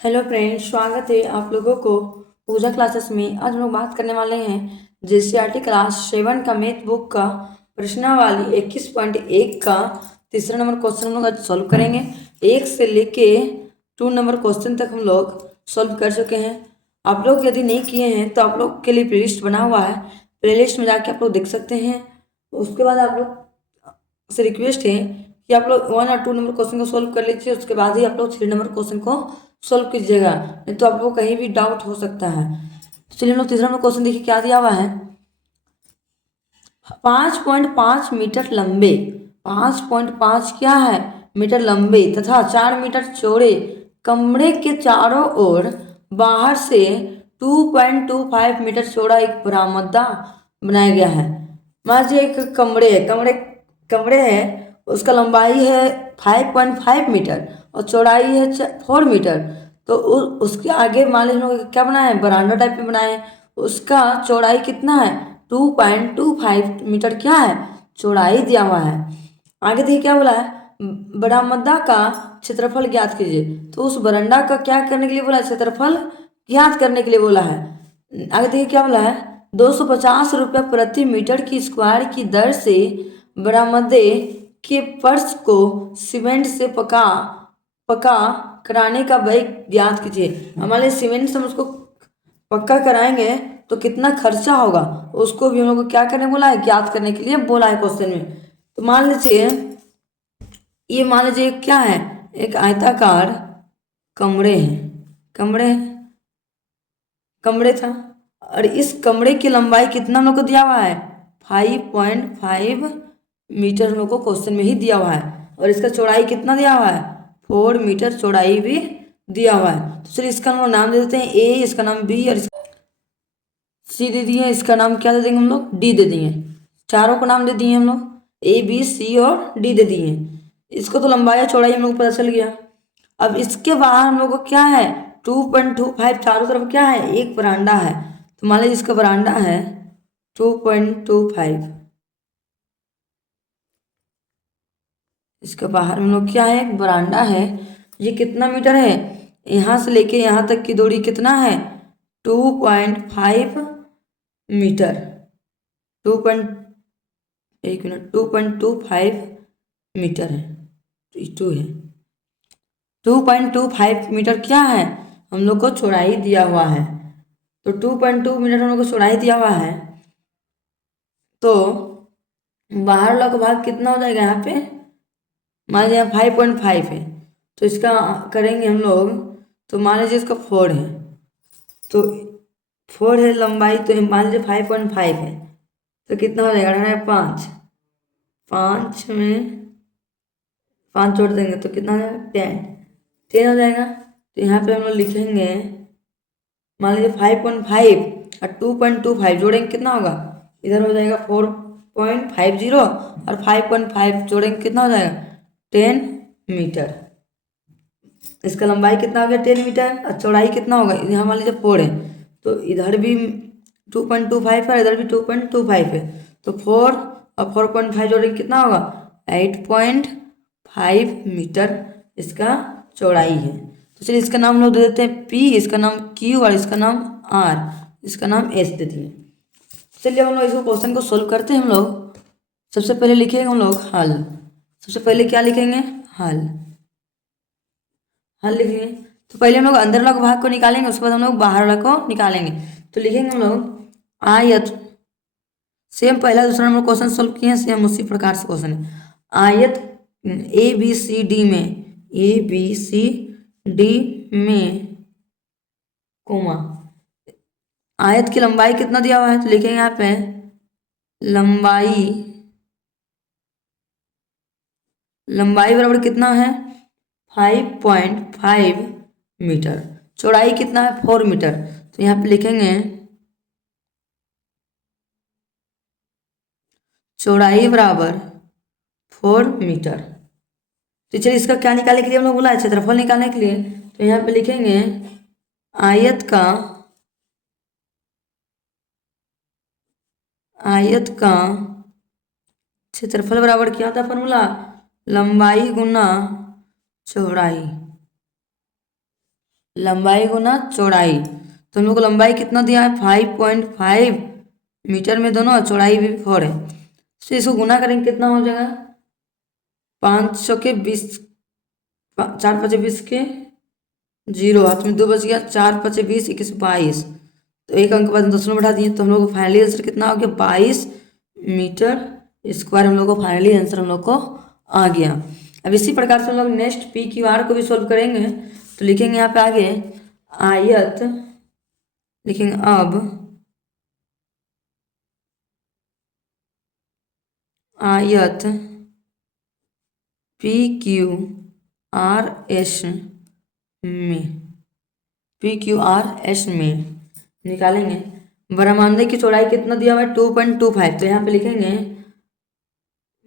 Hello friends, स्वागत है आप लोगों को पूजा क्लासेस में। आज हम लोग बात करने वाले हैं जेसीईआरटी क्लास 7 का मैथ बुक का प्रश्नावली 21.1 का तीसरा नंबर क्वेश्चन हम लोग आज सॉल्व करेंगे। 1 से लेके 2 नंबर क्वेश्चन तक हम लोग सॉल्व कर चुके हैं। आप लोग यदि नहीं किए हैं तो आप लोग के लिए प्लेलिस्ट बना हुआ है, प्लेलिस्ट में जाके आप लोग देख सकते हैं। उसके बाद आप लोग से रिक्वेस्ट है कि आप लोग 1 और 2 नंबर क्वेश्चन को सॉल्व कर लीजिए, उसके बाद ही आप लोग 3 नंबर क्वेश्चन को सॉल्व कीजिएगा, नहीं तो आपको कहीं भी डाउट हो सकता है। तो चलिए हम लोग तीसरा नंबर क्वेश्चन देखिए क्या दिया हुआ है। 5.5 मीटर लंबे, 5.5 क्या है मीटर लंबे तथा 4 मीटर चौड़े कमरे के चारों ओर बाहर से 2.25 मीटर चौड़ा एक बरामदा बनाया गया है। मान लीजिए एक कमरे है, कमरे है, उसका लंबाई है 5.5 मीटर और चौड़ाई है 4 मीटर। तो उसके आगे मान लीजिए हम लोग क्या बनाए हैं, बरामदा टाइप में बनाए हैं। उसका चौड़ाई कितना है, 2.25 मीटर क्या है, चौड़ाई दिया हुआ है। आगे देखिए क्या बोला है, बरामदा का क्षेत्रफल ज्ञात कीजिए। तो उस बरामदा का क्या करने के लिए बोला है, क्षेत्रफल ज्ञात करने के लिए बोला है। आगे देखिए क्या बोला है, 250 रुपये प्रति मीटर की स्क्वायर की दर से बरामदे के फर्श को सीमेंट से पका पका कराने का व्यय ज्ञात कीजिए। हमारे सीमेंट से हम उसको पक्का कराएंगे तो कितना खर्चा होगा, उसको भी हम लोग को क्या करने बोला है, ज्ञात करने के लिए बोला है क्वेश्चन में। तो मान लीजिए ये मान लीजिए क्या है, एक आयताकार कमरे हैं, कमरे कमरे था, और इस कमरे की लंबाई कितना हम लोग को दिया हुआ है, 5.5 मीटर हम लोग को क्वेश्चन में ही दिया हुआ है। और इसका चौड़ाई कितना दिया हुआ है, 4 मीटर चौड़ाई भी दिया हुआ है। तो चलिए इसका हम लोग नाम दे देते हैं ए, इसका नाम बी और सी दे दिए। इसका नाम क्या दे देंगे हम लोग, डी दे दिए। चारों को नाम दे दिए हम लोग, ए बी सी और डी दे दिए। इसको तो लंबाई और चौड़ाई हम लोग को पता चल गया। अब इसके बाहर हम लोग को क्या है, 2.25, चारों तरफ क्या है, एक बरांडा है। तो मान लीजिए इसका बरांडा है 2.25। इसके बाहर हम लोग क्या है, एक बरांडा है। ये कितना मीटर है, यहाँ से लेके यहाँ तक की दूरी कितना है, 2.5 मीटर। 2 एक मिनट, 2.25 मीटर है, 2 है, 2.25 मीटर क्या है, हम लोग को चौड़ाई दिया हुआ है। तो 2.2 मीटर हम लोग को चौड़ाई दिया हुआ है। तो बाहर वाला का भाग कितना हो जाएगा, यहाँ पे मान लीजिए 5.5 है, तो इसका करेंगे हम लोग। तो मान लीजिए इसका 4 है, तो 4 है लंबाई, तो मान लीजिए 5.5 है, तो कितना हो जाएगा, 5 5 में 5 जोड़ देंगे तो कितना हो जाएगा, 10 हो जाएगा। तो यहाँ पे हम लोग लिखेंगे, मान लीजिए 5.5 और 2.25 जोड़ेंगे कितना होगा, इधर हो जाएगा 4.50 और 5.5 जोड़ेंगे कितना हो जाएगा, 10 मीटर। इसका लंबाई कितना हो गया, 10 मीटर, और चौड़ाई कितना होगा, यहाँ मान लीजिए 4 है, तो इधर भी 2.25 है, इधर भी 2.25 है। तो 4 और 4.5 जोड़ेंगे कितना होगा, 8.5 मीटर इसका चौड़ाई है। तो चलिए इसका नाम लोग दे देते हैं पी, इसका नाम क्यू और इसका नाम आर, इसका नाम एस दे दिए। चलिए हम लोग इसको क्वेश्चन को सोल्व करते हैं। हम लोग सबसे पहले लिखेंगे हम लोग हल। सबसे पहले क्या लिखेंगे, हल। हल लिखेंगे तो पहले हम लोग अंदर वाला भाग को निकालेंगे, उसके बाद हम लोग बाहर वाला को निकालेंगे। तो लिखेंगे हम लोग आयत, सेम पहला दूसरा नंबर क्वेश्चन सोल्व किए हैं, सेम उसी प्रकार से क्वेश्चन है। आयत ए बी सी डी में, ए बी सी डी में कोमा, आयत की लंबाई कितना दिया हुआ है, तो लिखेंगे यहाँ पे लंबाई, लंबाई बराबर कितना है, 5.5 मीटर। चौड़ाई कितना है, 4 मीटर। तो यहाँ पे लिखेंगे चौड़ाई बराबर 4 मीटर। तो चलिए इसका क्या निकालने के लिए हम लोग बोला है, क्षेत्रफल निकालने के लिए। तो यहाँ पे लिखेंगे आयत का, आयत का क्षेत्रफल बराबर क्या होता है फॉर्मूला, लंबाई गुना चौड़ाई। लंबाई गुना चौड़ाई। तो हम लोग को लंबाई कितना दिया है 5.5 मीटर में दोनों, और चौड़ाई भी 4 है। तो इसको गुना करेंगे कितना हो जाएगा 500 के 20, 4×5 = 20 के 0, हाथ में 2 बच गया, 4×5 = 20, 21 22। तो एक अंक बाद दशमलव बढ़ा दिए, तो हम लोग को फाइनली आंसर कितना हो गया 22 मीटर स्क्वायर। हम लोग को फाइनली आंसर हम लोग को आ गया। अब इसी प्रकार से हम लोग नेक्स्ट PQR को भी सॉल्व करेंगे। तो लिखेंगे यहाँ पे आगे आयत, लिखेंगे अब आयत PQRS में निकालेंगे। बरामदे की चौड़ाई कितना दिया हुआ है 2.25। तो यहाँ पे लिखेंगे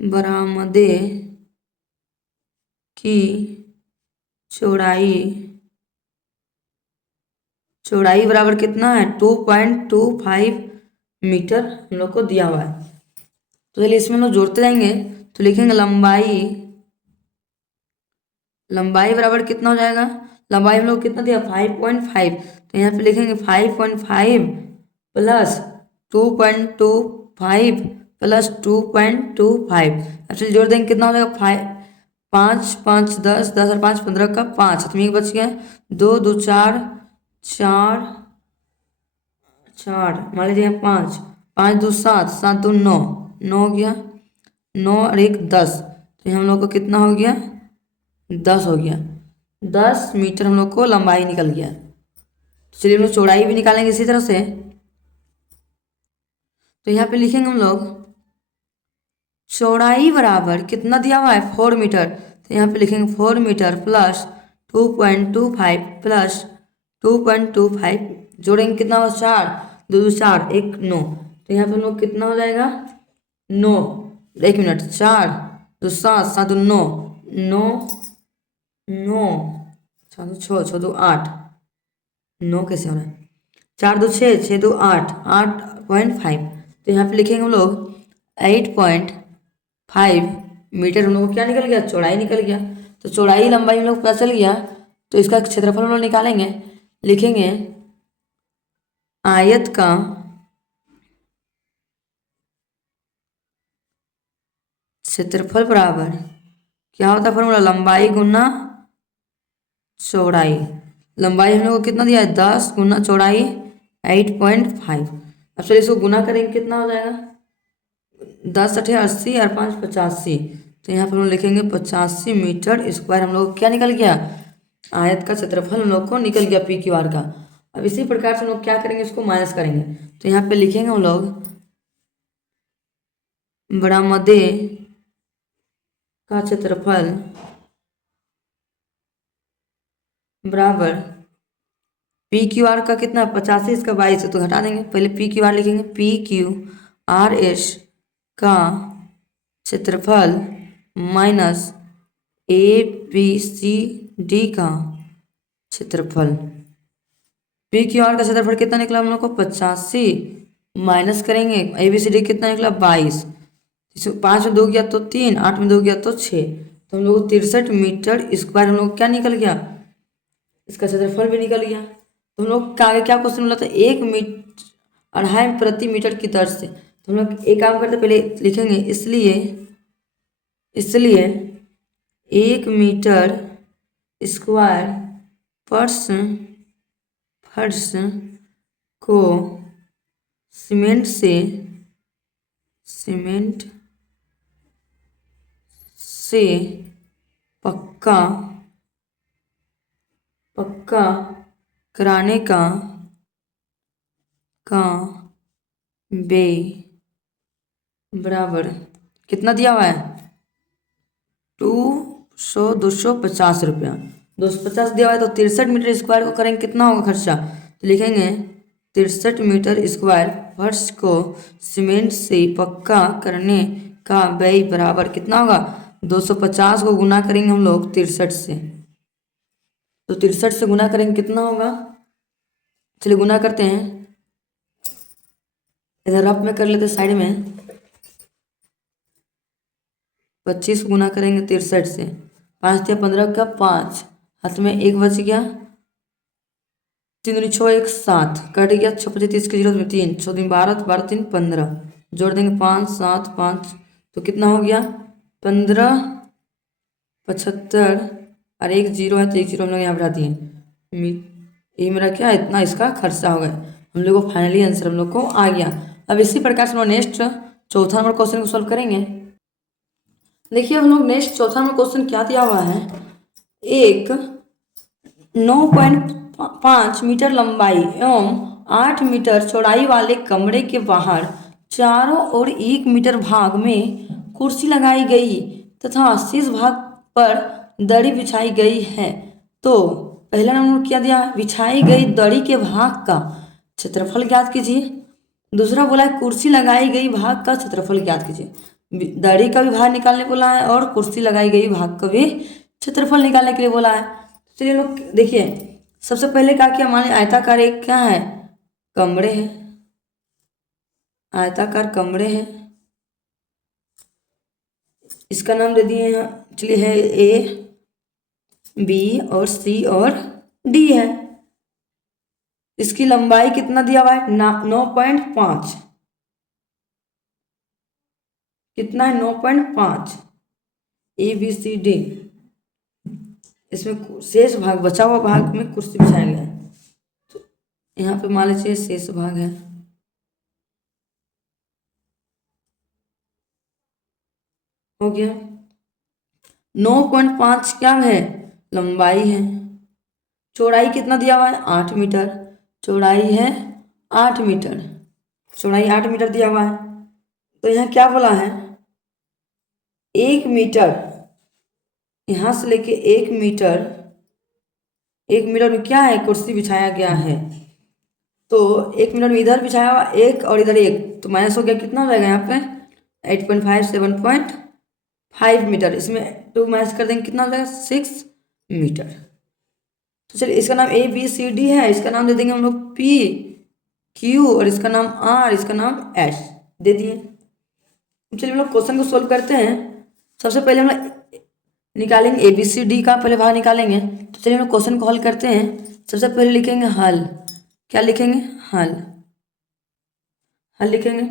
बरामदे की चौड़ाई बराबर कितना है 2.25 मीटर हम लोग को दिया हुआ है। तो चलिए इसमें हम लोग जोड़ते जाएंगे। तो लिखेंगे लंबाई बराबर कितना हो जाएगा, लंबाई हम लोग कितना दिया 5.5। तो यहाँ पे लिखेंगे 5.5 प्लस 2.25 प्लस 2.25। अब चलिए जोड़ देंगे कितना हो जाएगा 5 5 10, 10 और 5 15 का 5, तो बच गया 2 2 4 4 4, मान लीजिए 5 5 2 7 7 2 9 9 हो गया, 9 और 1 10। तो हम लोग को कितना हो गया 10 हो गया, 10 मीटर हम लोग को लंबाई निकल गया। तो चलिए हम लोग चौड़ाई भी निकालेंगे इसी तरह से। तो यहाँ पे लिखेंगे हम लोग चौड़ाई बराबर कितना दिया हुआ है 4 मीटर। तो यहाँ पे लिखेंगे 4 मीटर प्लस 2.25 प्लस 2.25, जोड़ेंगे कितना हो 4 2 2 4 1 9। तो यहाँ पे हम लोग कितना हो जाएगा 9, 1 मिनट, 4 2 7 7 2 9 9 9 4 2 6 6 2 8, 9 कैसे हो रहा है 4 2 6 6 2 8 8.5। तो यहाँ पे लिखेंगे हम लोग 8.5 मीटर हम लोग को क्या निकल गया चौड़ाई निकल गया। तो चौड़ाई लंबाई हम लोग पता चल गया। तो इसका क्षेत्रफल हम लोग निकालेंगे। लिखेंगे आयत का क्षेत्रफल बराबर क्या होता है फॉर्मूला, लंबाई गुना चौड़ाई। लंबाई हम लोग को कितना दिया है 10 गुना चौड़ाई 8.5। अब चलिए इसको गुना करेंगे कितना हो जाएगा 10 8 80 और 5 85। तो यहाँ पर हम लिखेंगे 85 मीटर स्क्वायर हम लोग को क्या निकल गया आयत का क्षेत्रफल हम लोग को निकल गया PQR का। अब इसी प्रकार से हम लोग क्या करेंगे इसको माइनस करेंगे। तो यहाँ पे लिखेंगे हम लोग बरामदे का क्षेत्रफल बराबर PQR का कितना 85, इसका 22 है तो घटा देंगे। पहले PQR लिखेंगे PQRS का क्षेत्रफल माइनस ABCD का क्षेत्रफल। PQR का क्षेत्रफल कितना निकला हम लोग को 85, माइनस करेंगे ABCD कितना निकला 22। 5 में 2 गया तो 3, 8 में 2 गया तो 6। तो हम लोग को 63 मीटर स्क्वायर हम लोग क्या निकल गया इसका क्षेत्रफल भी निकल गया। तो हम लोग का आगे क्या क्वेश्चन मिला था 1 मीटर 2.5 प्रति मीटर की दर से। तो हम लोग एक काम करते पहले लिखेंगे इसलिए 1 मीटर स्क्वायर फर्श को सीमेंट से पक्का कराने का व्यय बराबर कितना दिया हुआ है 250 रुपया। 250 दिया हुआ है तो 63 मीटर स्क्वायर को करेंगे कितना होगा खर्चा। तो लिखेंगे 63 मीटर स्क्वायर फर्श को सीमेंट से पक्का करने का व्यय बराबर कितना होगा 250 को गुना करेंगे हम लोग 63 से। तो 63 से गुना करेंगे कितना होगा, चलिए गुना करते हैं। इधर रफ में कर लेते साइड में। 25 गुना करेंगे 63 से, 5 या 15 का 5, हाथ में 1 बच गया, तीन दूनी 6 1 7 कट गया, 6 25 30 के 0 में 3 6 3 12 12 3 15 जोड़ देंगे 5 7 5 तो कितना हो गया 15 75 और एक जीरो है तो एक जीरो हम लोग यहाँ बढ़ा दिए। ये मेरा क्या इतना इसका खर्चा हो गया, हम लोग को फाइनली आंसर हम लोग को आ गया। अब इसी प्रकार से हम लोग नेक्स्ट चौथा नंबर क्वेश्चन को सॉल्व करेंगे। देखिए हम लोग नेक्स्ट चौथा नंबर क्वेश्चन क्या दिया हुआ है, एक 9.5 मीटर लंबाई एवं 8 मीटर चौड़ाई वाले कमरे के बाहर चारों ओर 1 मीटर भाग में कुर्सी लगाई गई तथा शेष भाग पर दरी बिछाई गई है। तो पहला नंबर क्या दिया है, बिछाई गई दरी के भाग का क्षेत्रफल ज्ञात कीजिए। दूसरा बोला है कुर्सी लगाई गई भाग का क्षेत्रफल ज्ञात कीजिए। दरी का भी भाग निकालने बोला है और कुर्सी लगाई गई भाग का भी क्षेत्रफल निकालने के लिए बोला है। चलिए लोग देखिए, सबसे पहले क्या किया, मान लीजिए आयताकार एक क्या है कमरे है, आयताकार कमरे है, इसका नाम दे दिए हैं, चलिए है ए बी और सी और डी है। इसकी लंबाई कितना दिया हुआ है 9.5, कितना है 9.5 ए बी सी डी। इसमें शेष भाग बचा हुआ भाग में कुर्सी बिछाया गया है, तो यहाँ पे मान लीजिए शेष भाग है, हो गया 9.5 क्या है लंबाई है, चौड़ाई कितना दिया हुआ है 8 मीटर, चौड़ाई है 8 मीटर, चौड़ाई 8 मीटर दिया हुआ है। तो यहाँ क्या बोला है 1 मीटर, यहाँ से लेके 1 मीटर, 1 मीटर में क्या है कुर्सी बिछाया गया है, तो 1 मीटर में इधर बिछाया हुआ एक और इधर एक, तो माइनस हो गया, कितना हो जाएगा यहाँ पे 8.5 7.5 मीटर, इसमें 2 माइनस कर देंगे कितना हो जाएगा 6 मीटर। तो चलिए इसका नाम ए बी सी डी है, इसका नाम दे देंगे हम लोग पी क्यू और इसका नाम आर, इसका नाम एस दे दिए। चलिए हम लोग क्वेश्चन को सोल्व करते हैं। सबसे पहले हम लोग निकालेंगे ए बी सी डी का पहले भाग निकालेंगे। तो चलिए हम लोग क्वेश्चन को हल करते हैं। सबसे पहले लिखेंगे हल, क्या लिखेंगे हल, हल लिखेंगे,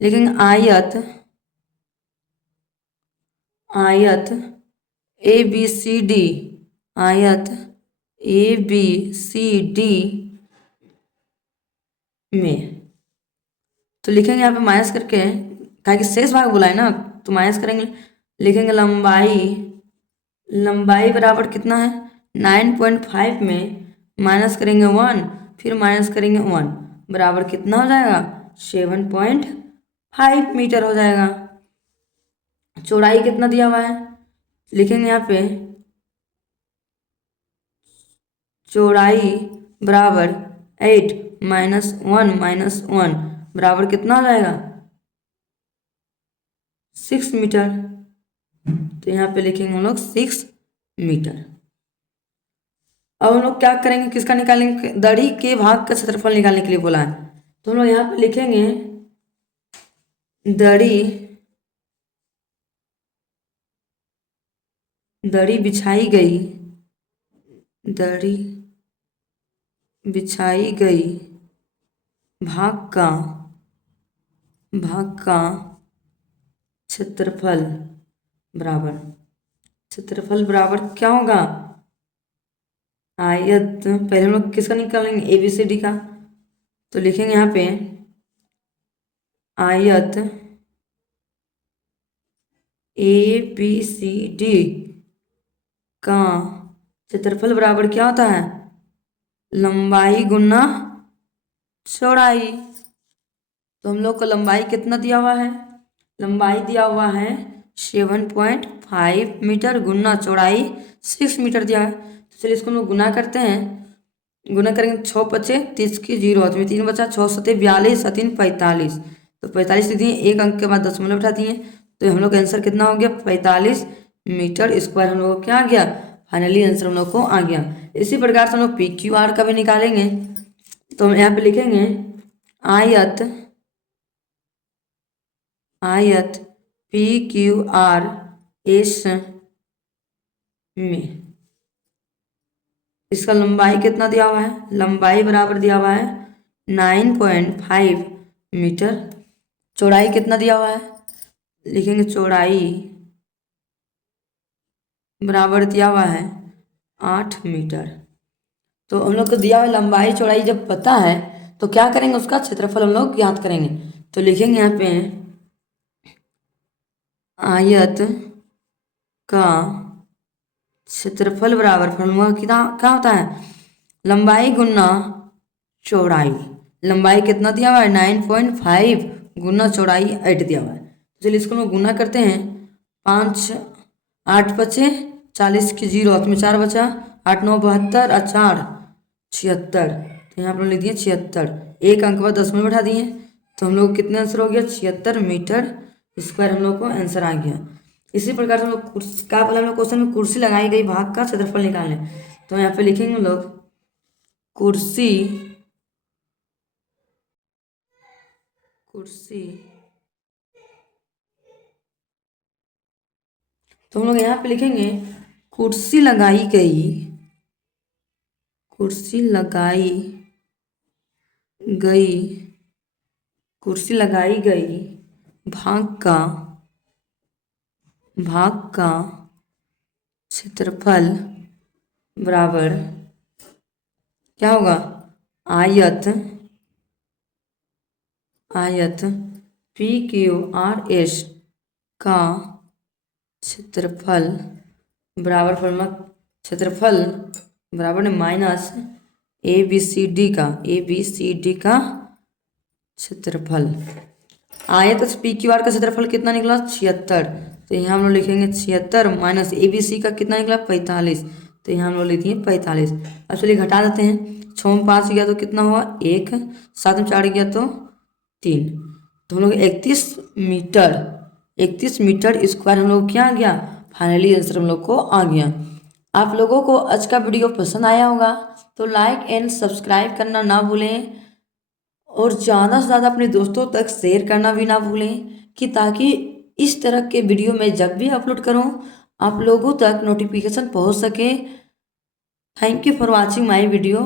लिखेंगे आयत, आयत ए बी सी डी, आयत ए बी सी डी में, तो लिखेंगे यहाँ पे माइनस करके, कहा कि शेष भाग बोला है ना तो माइनस करेंगे, लिखेंगे लंबाई, लंबाई बराबर कितना है 9.5 में माइनस करेंगे 1, फिर माइनस करेंगे 1 बराबर कितना हो जाएगा 7.5 मीटर हो जाएगा। चौड़ाई कितना दिया हुआ है, लिखेंगे यहाँ पे चौड़ाई बराबर 8 माइनस 1 बराबर कितना हो जाएगा 6 मीटर, तो यहाँ पे लिखेंगे हम लोग 6 मीटर। अब हम लोग क्या करेंगे, किसका निकालेंगे, दड़ी के भाग का क्षेत्रफल निकालने के लिए बोला है, तो हम लोग यहाँ पे लिखेंगे दड़ी, दड़ी बिछाई गई, दड़ी बिछाई गई भाग का, भाग का क्षेत्रफल बराबर, क्षेत्रफल बराबर क्या होगा आयत, पहले हम लोग किसका निकालेंगे ए बी सी डी का, तो लिखेंगे यहाँ पे आयत ए बी सी डी का क्षेत्रफल बराबर क्या होता है लंबाई गुना चौड़ाई। तो हम लोग को लंबाई कितना दिया हुआ है, लंबाई दिया हुआ है 7.5 मीटर गुना चौड़ाई 6 मीटर दिया है। तो चलिए इसको हम लोग गुना करते हैं, गुना करेंगे 6 पचे 30 की 0 तो 3 बचा, 6 सते 42 3 45, तो 45 लिख दिए, एक अंक के बाद दशमलव बैठा दिए, तो हम लोग का आंसर कितना हो गया 45 मीटर स्क्वायर हम लोग को क्या आ गया, फाइनली आंसर हम लोग को आ गया। इसी प्रकार से हम लोग पी क्यू आर का भी निकालेंगे। तो हम यहाँ पे लिखेंगे आयत, आयत पी क्यू आर एस में, इसका लंबाई कितना दिया हुआ है, लंबाई बराबर दिया हुआ है 9.5 मीटर। चौड़ाई कितना दिया हुआ है, लिखेंगे चौड़ाई बराबर दिया हुआ है 8 मीटर। तो हम लोग को दिया हुआ लंबाई चौड़ाई जब पता है तो क्या करेंगे, उसका क्षेत्रफल हम लोग ज्ञात करेंगे। तो लिखेंगे यहाँ पे आयत का क्षेत्रफल बराबर फॉर्मूला कितना क्या होता है, लंबाई गुना चौड़ाई। लंबाई कितना दिया हुआ है 9.5 गुना चौड़ाई 8 दिया हुआ है। तो चलिए इसको हम लोग गुना करते हैं। 5 8 बचे 40 की 0 हाथ में 4 बचा, 8 9 72 और 4 76। तो यहाँ पर हम लिख दिए 76, एक अंक बाद 10 में बैठा दिए। तो हम लोग कितने आंसर हो गया, 76 मीटर स्क्वायर हम लोग को आंसर आ गया। इसी प्रकार से हम लोग क्या बोला हम लोग क्वेश्चन में, कुर्सी लगाई गई भाग का क्षेत्रफल निकालने। तो यहाँ पे लिखेंगे हम लोग कुर्सी तो हम लोग यहाँ पे लिखेंगे कुर्सी लगाई गई कुर्सी लगाई गई भाग का क्षेत्रफल बराबर क्या होगा, आयत PQRS का क्षेत्रफल बराबर फॉर्मूला, क्षेत्रफल बराबर माइनस ABCD का क्षेत्रफल। आयत PQR का क्षेत्रफल कितना निकला 76। तो यहाँ हम लोग लिखेंगे 76 माइनस ABC का कितना निकला 45। तो यहाँ हम लोग लिख दिए 45। अब चलिए घटा देते हैं, 6 में 5 गया तो कितना हुआ 1, 7 में 4 गया तो 3। तो हम लोग 31 मीटर स्क्वायर हम लोग क्या आ गया, फाइनली आंसर हम लोग को आ गया। आप लोगों को आज का वीडियो पसंद आया होगा तो लाइक एंड सब्सक्राइब करना ना भूलें और ज़्यादा से ज़्यादा अपने दोस्तों तक शेयर करना भी ना भूलें, कि ताकि इस तरह के वीडियो मैं जब भी अपलोड करूं आप लोगों तक नोटिफिकेशन पहुंच सके। Thank you for watching my video.